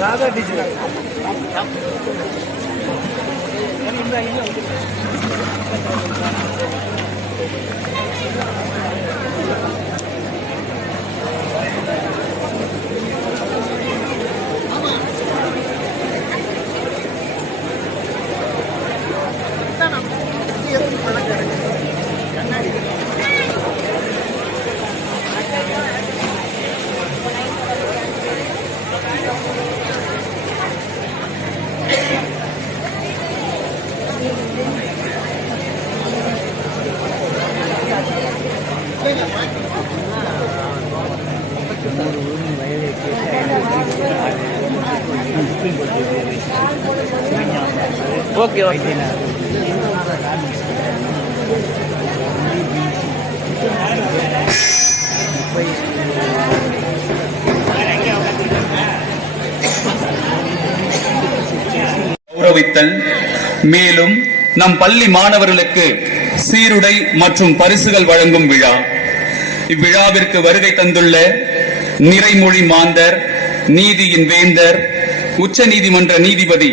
Radha digital okay okay கௌரவித்தல் மேலும் நம் பள்ளி மாணவர்களுக்கு சீருடை மற்றும் பரிசுகள் வழங்கும் விழா. இவ்விழாவிற்கு வருகை தந்துள்ள நிறைமொழி மாந்தர், நீதியின் வேந்தர், உச்ச நீதிமன்ற நீதிபதி,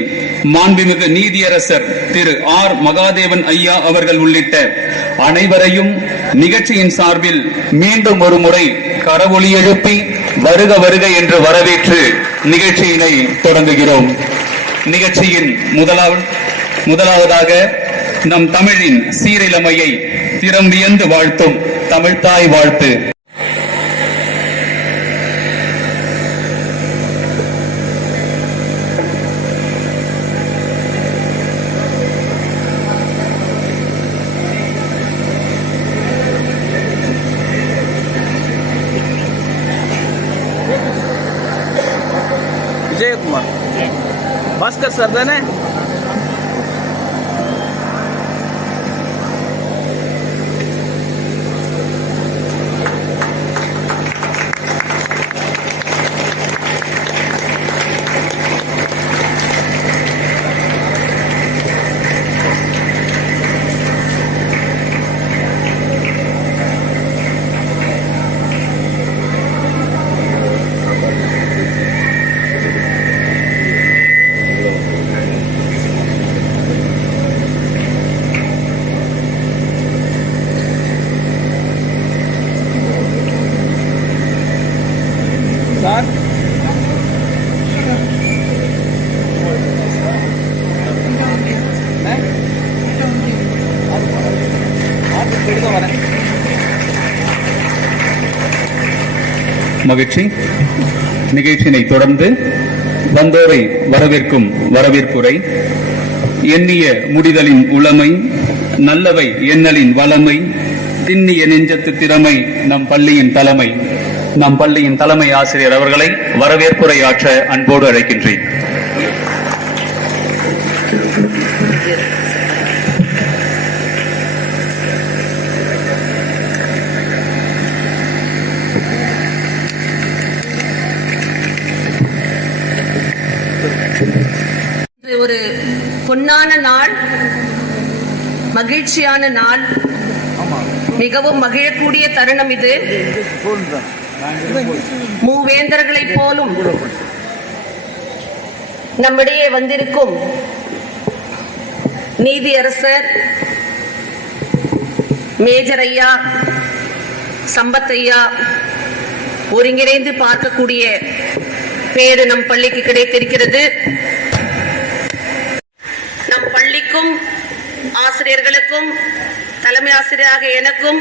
மாண்புமிகு நீதியரசர் திரு ஆர் மகாதேவன் ஐயா அவர்கள் உள்ளிட்ட அனைவரையும் நிகழ்ச்சியின் சார்பில் மீண்டும் ஒரு முறை கரவொலி எழுப்பி வருக வருக என்று வரவேற்று நிகழ்ச்சியினை தொடங்குகிறோம். நிகழ்ச்சியின் முதலாவதாக நம் தமிழின் சீரிழமையை திறம் வியந்து வாழ்த்தும் தமிழ்த்தாய் வாழ்த்து. विजयकुमार भास्कर सर தானே? சார் மகிழ்ச்சி. நிகழ்ச்சியினை தொடர்ந்து வந்தோரை வரவேற்கும் வரவேற்புரை. எண்ணிய முடிதலின் உளமை, நல்லவை எண்ணலின் வளமை, திண்ணிய நெஞ்சத்து திறமை நம் பள்ளியின் தலைமை. நம் பள்ளியின் தலைமை ஆசிரியர் அவர்களை வரவேற்புரை ஆற்ற அன்போடு அழைக்கின்றேன். ஒரு பொன்னான நாள், மகிழ்ச்சியான நாள், மிகவும் மகிழக்கூடிய தருணம் இது. மூவேந்தர்களைப் போலும் நம்மிடையே வந்திருக்கும் நீதியரசர் மேஜர் ஐயா, சம்பத் ஐயா ஒருங்கிணைந்து பார்க்கக்கூடிய பேரு நம் பள்ளிக்கு கிடைத்திருக்கிறது. நம் பள்ளிக்கும் ஆசிரியர்களுக்கும் தலைமை ஆசிரியராக எனக்கும்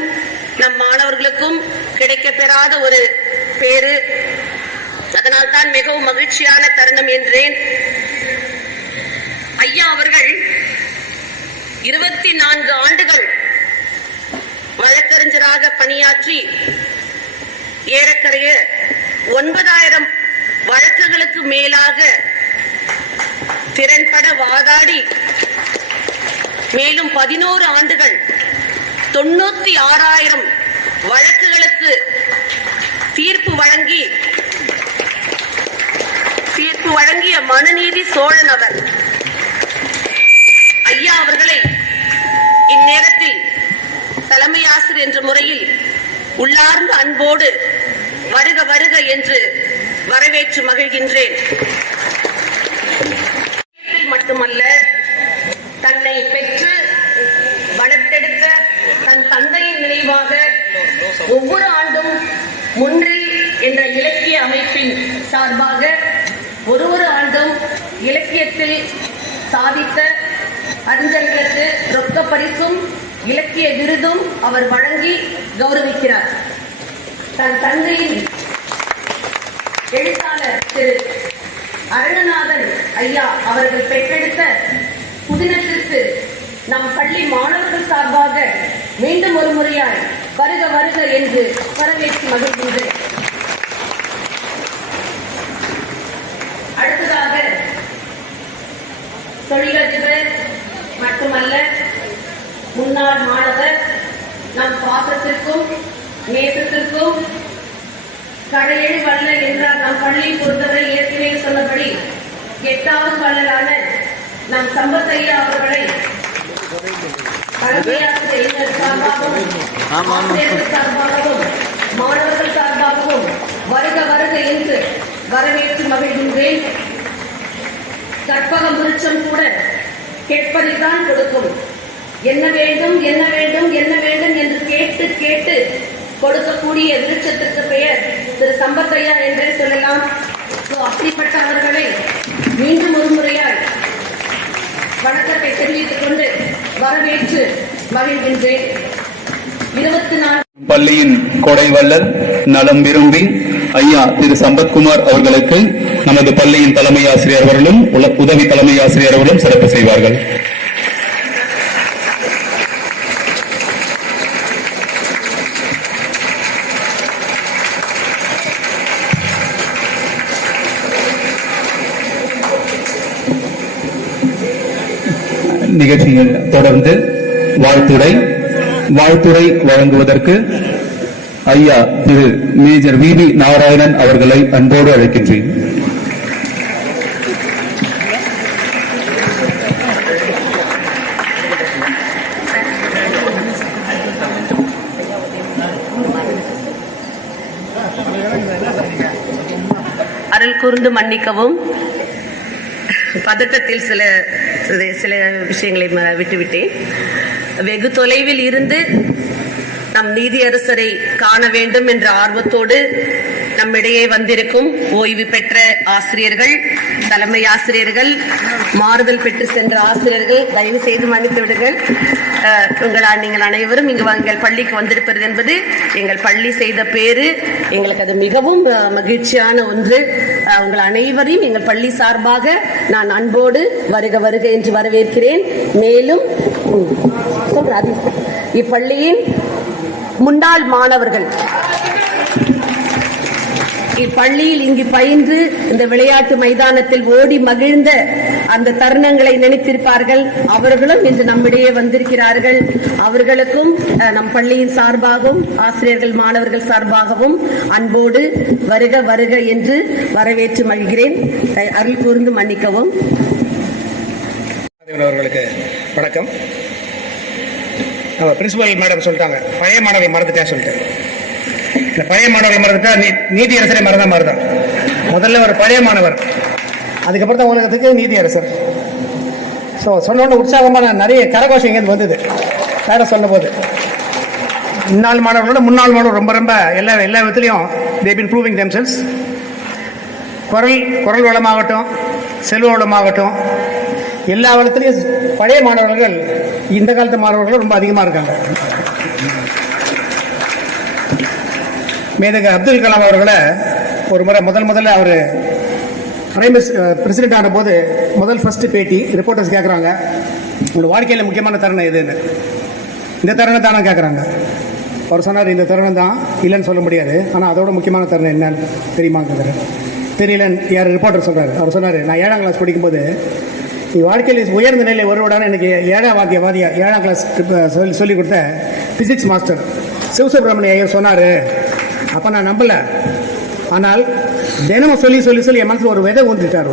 நம் மாணவர்களுக்கும் கிடைக்க பெறாத ஒரு பேரு. அதனால் தான் மிகவும் மகிழ்ச்சியான தருணம் என்றேன். ஐயா அவர்கள் 24 ஆண்டுகள் வழக்கறிஞராக பணியாற்றி ஏறக்குறைய 9000 வழக்குகளுக்கு மேலாக திறன்பட வாதாடி, மேலும் 11 ஆண்டுகள் 96,000 வழக்குகளுக்கு தீர்ப்பு வழங்கிய மனுநீதி சோழன் அவர். உள்ளார்ந்த அன்போடு வருக வருக என்று வரவேற்று மகிழ்கின்றேன். மட்டுமல்ல, தன்னை பெற்று வளர்த்தெடுத்த தன் தந்தையின் நினைவாக ஒவ்வொரு ஆண்டும் முன்றில் என்ற இலக்கிய அமைப்பின் சார்பாக ஒரு ஆண்டும் இலக்கியத்தில் சாதித்த அறிஞர்களுக்கு ரொக்க பரிசும் இலக்கிய விருதும் அவர் வழங்கி கௌரவிக்கிறார். தன் தந்தையின் எழுத்தாளர் திரு அருணநாதன் ஐயா அவர்கள் பெற்றெடுத்த புதினத்திற்கு நம் பள்ளி மாணவர்கள் சார்பாக மீண்டும் ஒரு முறையாய் வருக வருக என்று வரவேற்று மகிழ்கின்றேன். அடுத்ததாக தொழிலதிபர் மட்டுமல்ல, முன்னாள் மாணவர், நம் பாசத்திற்கும் நேசத்திற்கும் கடையெழு வள்ளல் என்றார். நம் பள்ளியை பொறுத்தவரை ஏற்கனவே சொன்னபடி 8வது வள்ளலான நம் சம்பத்தையா அவர்களை தலைமையாசிரியர் சார்பாகவும் ஆசிரியர்கள் சார்பாகவும் மாணவர்கள் சார்பாகவும் வருக வருக என்று வரவேற்று மகிழ்கின்றேன். கற்பக விருட்சம் கூட கேட்பதைத்தான் கொடுக்கும். என்ன வேண்டும் என்ன வேண்டும் என்ன வேண்டும் என்று கேட்டு கேட்டு கொடுக்கக்கூடிய விருட்சத்திற்கு பெயர் திரு சம்பத்தையா என்றே சொல்லலாம். அப்படிப்பட்ட அவர்களை மீண்டும் ஒரு முறையால் வணக்கத்தை தெரிவித்துக் கொண்டு வரவேற்று மகிழ்கின்றேன். 24 பள்ளியின் கொடை வள்ளல் நலம் விரும்பி ஐயா திரு சம்பத்குமார் அவர்களுக்கு நமது பள்ளியின் தலைமை ஆசிரியர் அவர்களும் உதவி தலைமை ஆசிரியர் அவர்களும் சிறப்பு செய்வார்கள். நிகழ்ச்சியில் தொடர்ந்து வாழ்த்துரை வழங்குவதற்கு ஐயா திரு மேஜர் வி நாராயணன் அவர்களை அன்போடு அழைக்கின்றேன். அருள் கூர்ந்து மன்னிக்கவும், பதட்டத்தில் சில விஷயங்களை விட்டுவிட்டேன். வெகு தொலைவில் இருந்து நம் நீதியரசரை காண வேண்டும் என்ற ஆர்வத்தோடு நம்மிடையே வந்திருக்கும் ஓய்வு பெற்ற ஆசிரியர்கள், தலைமை ஆசிரியர்கள், மாறுதல் பெற்று சென்ற ஆசிரியர்கள், தயவு செய்து மன்னித்து விடுங்கள். நீங்கள் அனைவரும் இங்கு எங்கள் பள்ளிக்கு வந்திருப்பது என்பது எங்கள் பள்ளி செய்த பேரு. எங்களுக்கு அது மிகவும் மகிழ்ச்சியான ஒன்று. உங்கள் அனைவரையும் எங்கள் பள்ளி சார்பாக நான் அன்போடு வருக வருக என்று வரவேற்கிறேன். மேலும் இப்பள்ளியின் முன்னாள் மாணவர்கள் இப்பள்ளியில் இங்கு பயின்று இந்த விளையாட்டு மைதானத்தில் ஓடி மகிழ்ந்த அந்த தருணங்களை நினைத்திருப்பார்கள். அவர்களும் இன்று நம்மிடையே வந்திருக்கிறார்கள். அவர்களுக்கும் நம் பள்ளியின் சார்பாகவும் ஆசிரியர்கள் மாணவர்கள் சார்பாகவும் அன்போடு வருக வருக என்று வரவேற்று மகிழ்கிறேன். அருள் கூர்ந்து மன்னிக்கவும். அவர்களுக்கு வணக்கம். பிரின்சிபல் மேடம் சொல்லிட்டாங்க, பழைய மாணவர்கள் மறந்துட்டேன் சொல்லிட்டு. இந்த பழைய மாணவர்கள் மறந்துட்டா நீதியரசரை மறந்தா மாதிரிதான். முதல்ல ஒரு பழைய மாணவர், அதுக்கப்புறம் தான் உலகத்துக்கு நீதியரசர். ஸோ சொன்ன உற்சாகமான நிறைய கரகோஷம் இங்கேருந்து வந்தது வேற சொல்லும் போது. முன்னாள் மாணவர்களோட முன்னாள் மாணவர் ரொம்ப ரொம்ப எல்லா விதத்துலையும் they been proving themselves. குரல் வளமாகட்டும், செல்வ வளமாகட்டும், எல்லா வளத்திலையும் பழைய மாணவர்கள் இந்த காலத்து மாணவர்கள் ரொம்ப அதிகமாக இருக்காங்க. மேதகு அப்துல் கலாம் அவர்களை ஒரு முறை முதல்ல அவர் பிரைம் பிரசிடென்ட் ஆன போது ஃபர்ஸ்ட் பேட்டி ரிப்போர்ட்டர்ஸ் கேட்குறாங்க, உங்களோட வாழ்க்கையில் முக்கியமான தருணம் எதுன்னு. இந்த தருணம் தானே கேட்குறாங்க. அவர் சொன்னார், இந்த தருணம் தான், இல்லைன்னு சொல்ல முடியாது, ஆனால் அதோட முக்கியமான தருணம் என்னன்னு தெரியுமான்னு கேட்குறேன். தெரியலன்னு யார் ரிப்போர்ட்டர் சொல்கிறார். அவர் சொன்னார், நான் 7ஆம் கிளாஸ் படிக்கும்போது நீ வாழ்க்கையில் உயர்ந்த நிலை வருவடான எனக்கு 7ஆம் கிளாஸ் சொல்லிக் கொடுத்த பிசிக்ஸ் மாஸ்டர் சிவசுப்ரமணிய ஐயர் சொன்னார். அப்போ நான் நம்பலை, ஆனால் தினமும் சொல்லி என் மனசில் ஒரு விதை ஊன்றிட்டார்.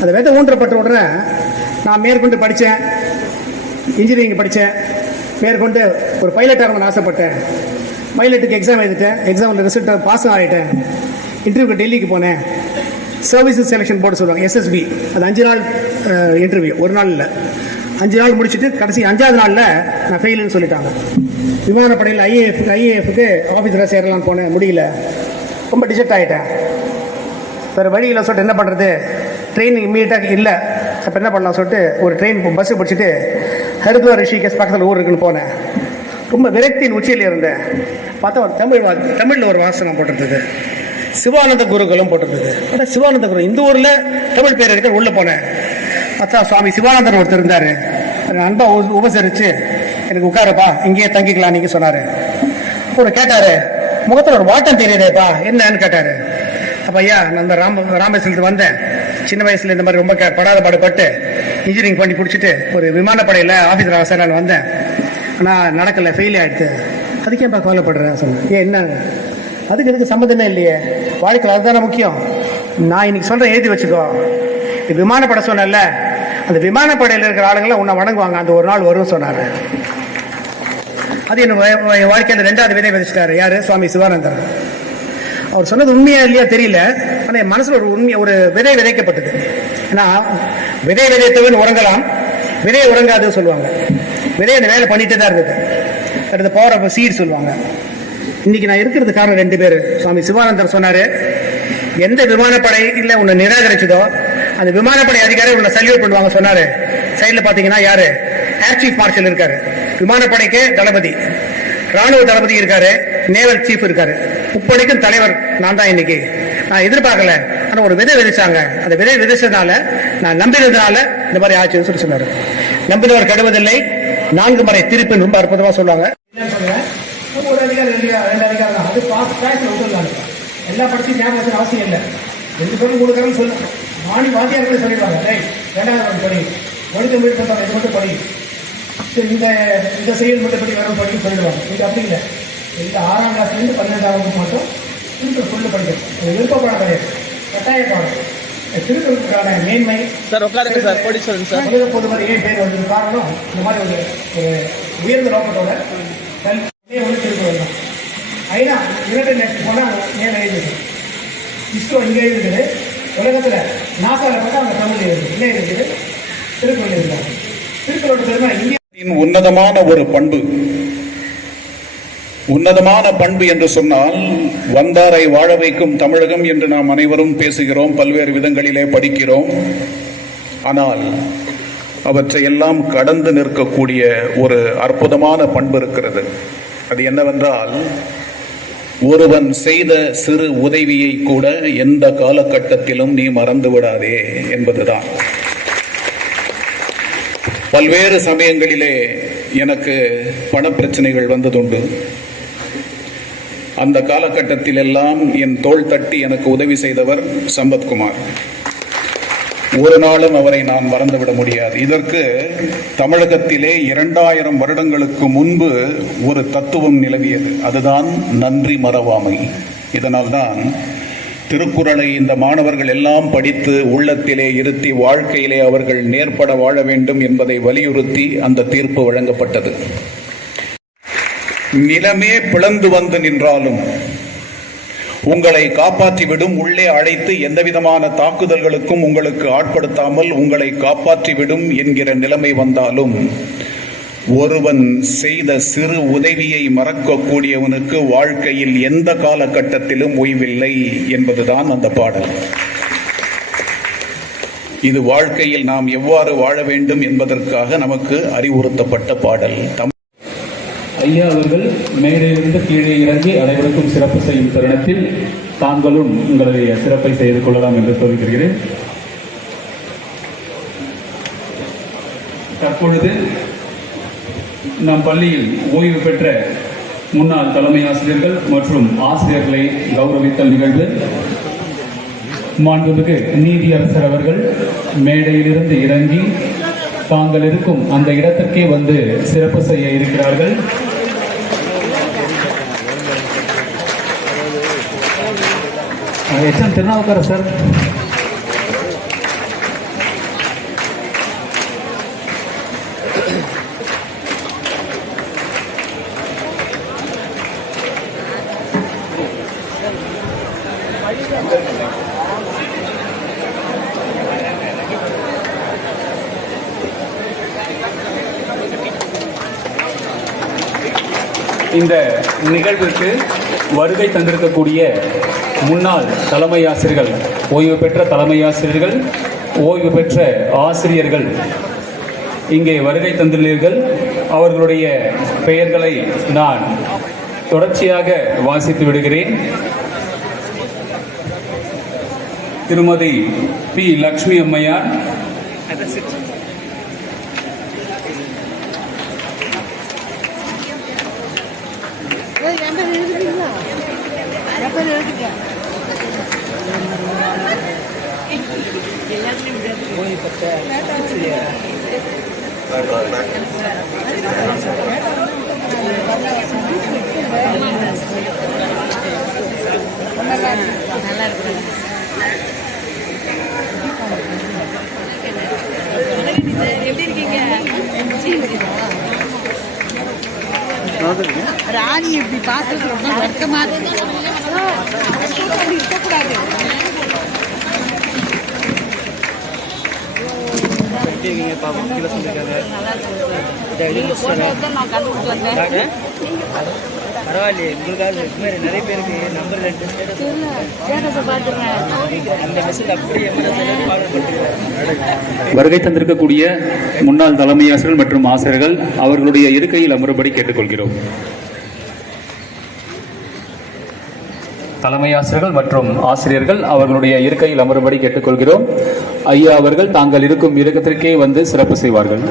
அந்த விதை ஊன்றப்பட்ட உடனே நான் மேற்கொண்டு படித்தேன், இன்ஜினியரிங் படித்தேன், மேற்கொண்டு ஒரு பைலட் ஆகணும்னு ஆசைப்பட்டேன். பைலட்டுக்கு எக்ஸாம் எழுதிட்டேன், எக்ஸாமில் ரிசல்ட் பாஸ் ஆகிட்டேன். இன்டர்வியூக்கு டெல்லிக்கு போனேன். சர்வீசஸ் செலெக்ஷன் போர்டு சொல்லுவாங்க, SSB. அது 5 நாள் இன்டர்வியூ, ஒரு நாள் இல்லை. 5 நாள் முடிச்சுட்டு கடைசி 5ஆவது நாளில் நான் ஃபெயிலுன்னு சொல்லிட்டாங்க. விமானப்படையில் ஐஏஎஃப்க்கு ஆஃபீஸராக சேரலான்னு போனேன், முடியல. ரொம்ப டிஜெக்ட் ஆகிட்டேன். வேறு வழியில் சொல்லிட்டு என்ன பண்ணுறது, ட்ரெயின் இம்மீடியட்டாக இல்லை. அப்போ என்ன பண்ணலாம் சொல்லிட்டு ஒரு ட்ரெயின் பஸ்ஸு பிடிச்சிட்டு ஹரித்வார் ரிஷிகேஷ் பக்கத்தில் ஊர் இருக்குன்னு போனேன். ரொம்ப விரக்தியின் உச்சியில் இருந்தேன். பார்த்தா ஒரு தமிழில் ஒரு வாசனம் போட்டிருந்தது, சிவானந்த குருகுலம் போட்டிருந்தது. ஆனால் சிவானந்த குரு இந்த ஊரில் தமிழ் பேர் இருக்க உள்ளே போனேன். பார்த்தா சுவாமி சிவானந்தர் ஒருத்தர் இருந்தார். அன்பா உபசரித்து எனக்கு உட்காரப்பா, இங்கேயே தங்கிக்கலாம் நீங்கள் சொன்னார். ஒரு கேட்டார், முகத்தில் ஒரு வாட்டம் தெரியுதேப்பா, என்னன்னு கேட்டார். அப்போ ஐயா, நான் இந்த ராமேஸ்வரத்துக்கு வந்தேன். சின்ன வயசில் இந்த மாதிரி ரொம்ப படாத பாடுபட்டு இன்ஜினியரிங் பண்ணி பிடிச்சிட்டு ஒரு விமானப்படையில் ஆஃபீஸர் அவசரம் வந்தேன். ஆனால் நடக்கலை, ஃபெயில் ஆகிடுது. அதுக்கேப்பா கவலைப்படுறேன் சொன்னேன். என்ன அதுக்கு இதுக்கு சம்மந்தமே இல்லையே, வாழ்க்கையில் அதுதானே முக்கியம். நான் இன்னைக்கு சொல்கிறேன், எழுதி வச்சுக்கோ. விமானப்படை சொன்னல, அந்த விமானப்படையில் இருக்கிற ஆளுங்களாம் உன்னை வணங்குவாங்க, அந்த ஒரு நாள் வரும்னு சொன்னார். அது என் வாழ்க்கையில் 2வது விதை விதைச்சிட்டாரு. யார்? சுவாமி சிவானந்தர். அவர் சொன்னது உண்மையா இல்லையா தெரியல, ஆனால் என் மனசில் ஒரு விதை விதைக்கப்பட்டது. ஏன்னா விதை விதைத்தவன் உறங்கலாம், விதையை உறங்காதுன்னு சொல்லுவாங்க. விதையை அந்த வேலை பண்ணிட்டு தான் இருக்குது. அடுத்த பவர் ஆஃப் சீட் சொல்லுவாங்க. இன்னைக்கு நான் இருக்கிறது காரணம் 2 பேர். சுவாமி சிவானந்தர் சொன்னாரு, எந்த விமானப்படையில் உன்னை நிராகரிச்சதோ அந்த விமானப்படை அதிகாரி உன்னை சல்யூட் பண்ணுவாங்க சொன்னாரு. சைட்ல பாத்தீங்கன்னா யாரு? ஏர் சீஃப் மார்ஷல் இருக்காரு, விமானப்படைக்கு தளபதி, ராணுவ தளபதி இருக்காரு, நேவல் சீஃப் இருக்காரு, முப்படைக்கும் தலைவர் நான் தான். இன்னைக்கு நான் எதிர்பார்க்கல, ஆனா ஒரு விதை விதைச்சாங்க. அந்த விதை விதைச்சதுனால, நான் நம்பினதுனால இந்த மாதிரி ஆச்சுன்னு சொல்லி சொன்னாரு. நம்பினவர் கெடுவதில்லை, 4 முறை திருப்பி ரொம்ப அற்புதமா சொல்லுவாங்க. ஒரு அதிகாரம் 2 அதிகாரம் தான், அது விட்டுருந்தாங்க. எல்லா படத்தையும் ஞாபகம் வச்சு அவசியம் இல்லை. 2 பேரும் 3 பேரும் சொல்லுங்க. மாணி வாத்தியார்கள் சொல்லிடுவாங்க, ரைட் 2வது படி மொழித்த மொழி பண்ணுறாங்க, இது மட்டும் படி, இந்த செயல் மட்டும் படி வேறு படி சொல்லிடுவாங்க. இது அப்படி இல்லை. இந்த 6ஆம் கிளாஸ்லேருந்து 12ஆம் வகுப்பு மட்டும் திருக்குறள் சொல்லி படிக்கணும். அது விருப்ப பாடம் கிடையாது, கட்டாய பாடம். திருக்குறளுக்கான மேன்மை சார் உட்காருங்க சார், படி சொல்லுங்க சார். முதல்ல பொதுவாக ஏன் பேர் வந்தது காரணம், இந்த மாதிரி ஒரு உயர்ந்த நோக்கத்தோட ஒன்று திருக்குறள் தான். ஐநா யுனைடெட் நேஷன் போனால் நேரம் எழுதுது, இஸ்ரோ இங்கே இருக்குது, உலகத்தில் நாசாவில் பார்த்தா அவங்க தமிழ் இருக்குது, இல்லை இருக்குது, திருக்குறள் இருந்தாங்க. திருக்குறளோட பெருமை இந்திய உன்னதமான ஒரு பண்பு. உன்னதமான பண்பு என்று சொன்னால், வந்தாரை வாழ வைக்கும் தமிழகம் என்று நாம் அனைவரும் பேசுகிறோம், பல்வேறு விதங்களிலே படிக்கிறோம். ஆனால் அவற்றை எல்லாம் கடந்து நிற்கக்கூடிய ஒரு அற்புதமான பண்பு இருக்கிறது. அது என்னவென்றால், ஒருவன் செய்த சிறு உதவியை கூட எந்த காலகட்டத்திலும் நீ மறந்து விடாதே என்பதுதான். பல்வேறு சமயங்களிலே எனக்கு பணப்பிரச்சனைகள் வந்ததுண்டு. அந்த காலகட்டத்தில் எல்லாம் என் தோள் தட்டி எனக்கு உதவி செய்தவர் சம்பத்குமார். ஒரு நாளும் அவரை நான் மறந்துவிட முடியாது. இதற்கு தமிழகத்திலே 2000 வருடங்களுக்கு முன்பு ஒரு தத்துவம் நிலவியது. அதுதான் நன்றி மறவாமை. இதனால்தான் திருக்குறளை இந்த மாணவர்கள் எல்லாம் படித்து உள்ளத்திலே இருத்தி வாழ்க்கையிலே அவர்கள் நேர்பட வாழ வேண்டும் என்பதை வலியுறுத்தி அந்த தீர்ப்பு வழங்கப்பட்டது. நிலமே பிளந்து வந்து நின்றாலும் உங்களை காப்பாற்றிவிடும், உள்ளே அழைத்து எந்தவிதமான தாக்குதல்களுக்கும் உங்களுக்கு ஆட்படுத்தாமல் உங்களை காப்பாற்றிவிடும் என்கிற நிலைமை வந்தாலும், ஒருவன் செய்த சிறு உதவியை மறக்கக்கூடியவனுக்கு வாழ்க்கையில் எந்த காலகட்டத்திலும் ஓய்வில்லை என்பதுதான் அந்த பாடல். இது வாழ்க்கையில் நாம் எவ்வாறு வாழ வேண்டும் என்பதற்காக நமக்கு அறிவுறுத்தப்பட்ட பாடல். ஐயா அவர்கள் மேடையிலிருந்து கீழே இறங்கி அனைவருக்கும் சிறப்பு செய்யும் தருணத்தில் தாங்களும் உங்களுடைய சிறப்பை செய்து கொள்ளலாம் என்று சொல்கிறேன். தற்பொழுது நம் பள்ளியில் ஓய்வு பெற்ற முன்னாள் தலைமை ஆசிரியர்கள் மற்றும் ஆசிரியர்களை கௌரவித்தல் நிகழ்வு. மாண்புமிகு நீதியரசர் அவர்கள் மேடையிலிருந்து இறங்கி தாங்கள் இருக்கும் அந்த இடத்திற்கே வந்து சிறப்பு செய்ய இருக்கிறார்கள். திருநாவுக்கரசர் இந்த நிகழ்விற்கு வருகை தந்திருக்கக்கூடிய முன்னாள் தலைமை ஆசிரியர்கள், ஓய்வு பெற்ற தலைமை ஆசிரியர்கள், ஓய்வு பெற்ற ஆசிரியர்கள் இங்கே வருகை தந்துள்ளீர்கள். அவர்களுடைய பெயர்களை நான் தொடர்ச்சியாக வாசித்து விடுகிறேன். திருமதி பி. லட்சுமி அம்மையார், ராணி இப்படி பார்த்து ரொம்ப வருத்தமாக இருக்கக்கூடாது. பரவாயில்லையே, உங்களுக்காக நிறைய பேருக்கு நம்பர் 2 அந்த மெசேஜ் அப்படியே வருகை தந்திருக்கக்கூடிய முன்னாள் தலைமை ஆசிரியர்கள் மற்றும் ஆசிரியர்கள் அவர்களுடைய இருக்கையில் அமரும்படி கேட்டுக்கொள்கிறோம். தலைமை ஆசிரியர்கள் மற்றும் ஆசிரியர்கள் அவர்களுடைய இருக்கையில் அமரும்படி கேட்டுக்கொள்கிறோம். ஐயா அவர்கள் தாங்கள் இருக்கும் இடத்திற்கே வந்து சிறப்பு செய்வார்கள்.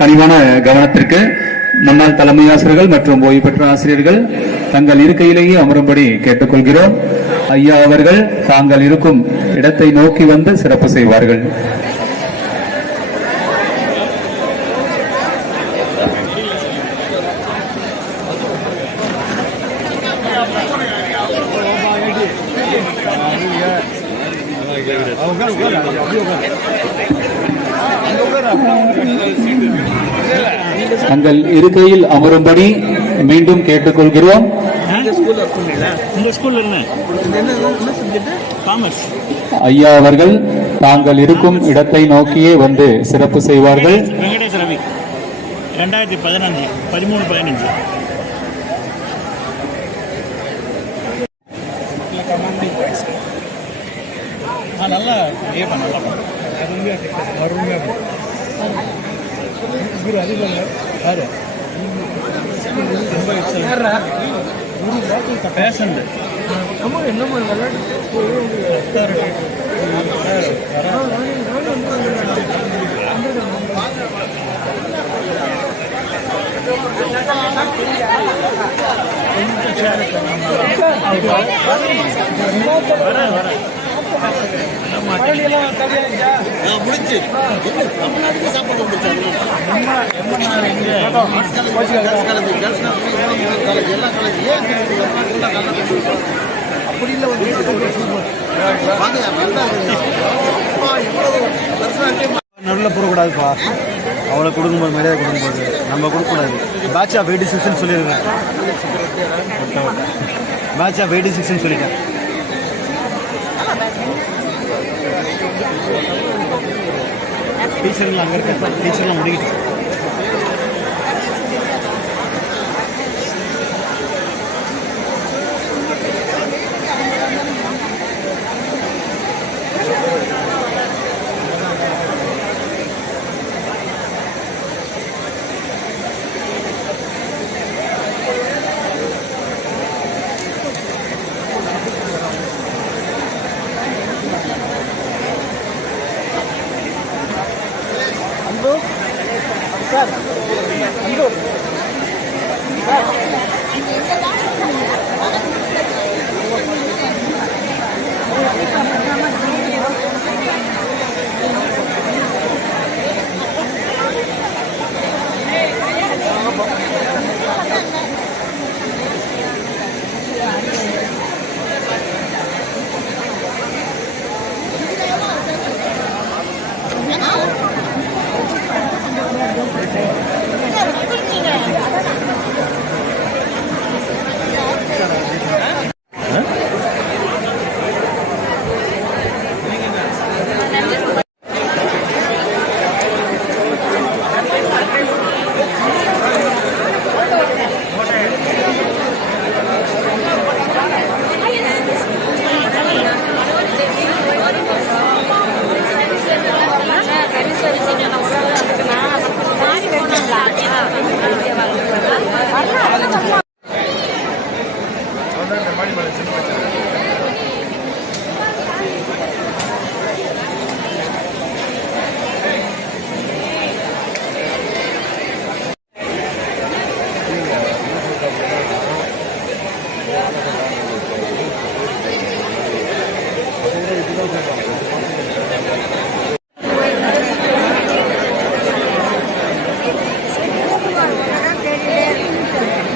கனிவான கவனத்திற்கு முன்னாள் தலைமை ஆசிரியர்கள் மற்றும் ஓய்வு பெற்ற ஆசிரியர்கள் தங்கள் இருக்கையிலேயே அமரும்படி கேட்டுக்கொள்கிறோம். ஐயா அவர்கள் தாங்கள் இருக்கும் இடத்தை நோக்கி வந்து சிறப்பு செய்வார்கள். தங்கள் இருக்கையில் அமரும்படி மீண்டும் கேட்டுக்கொள்கிறோம். ஐயா அவர்கள் தாங்கள் இருக்கும் இடத்தை நோக்கியே வந்து சிறப்பு செய்வார்கள். 2015 13-15 நல்லா பேசண்டு முடிச்சு சாப்பாடு முடிச்சாங்க. அப்படி இல்லை வந்து வாங்க நடுவில் போடக்கூடாதுப்பா. அவளை கொடுக்கும்போது மரியாதை கொடுக்கும்போது நம்ம கொடுக்கக்கூடாது. பேட்ச் ஆஃப் 86 சொல்லியிருக்கேன். பேட்ச் ஆஃப் 86 சொல்லிட்டேன். டீச்சருங்க அங்கே இருக்க டீச்சர்லாம் முடிக்கிட்டு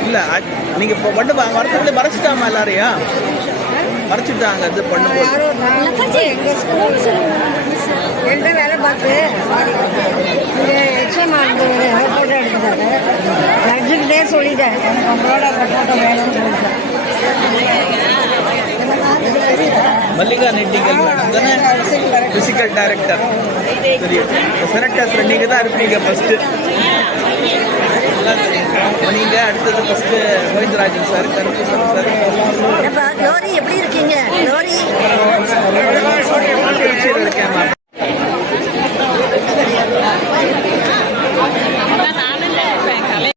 இல்லை நீங்கள் இப்போ மட்டும் வரத்துக்குள்ளே மறைச்சிட்டாமா எல்லாரையும் மறைச்சிட்டாங்க இது பண்ணும்போது எந்த வேலை பார்த்து இங்கே எக்ஸாம் ஆனது ஃபோட்டோ எடுத்துட்டாரு. ஜட்ஜுக்கிட்டே சொல்லிட்டேன் உங்களோட ஃபோட்டோ வேணும்னு சொல்லிட்டேன். மல்லிகா நெட்டிங்கல் தானே பிசிக்கல் டைரக்டர். தெரியும் செனட்டர்ஸில் நீங்கள் தான் இருப்பீங்க ஃபஸ்ட்டு. நீங்க அடுத்தது ஃபர்ஸ்ட் கோவிந்தராஜன் சார், கருப்பு சார். க்ளோரி எப்படி இருக்கீங்க? க்ளோரி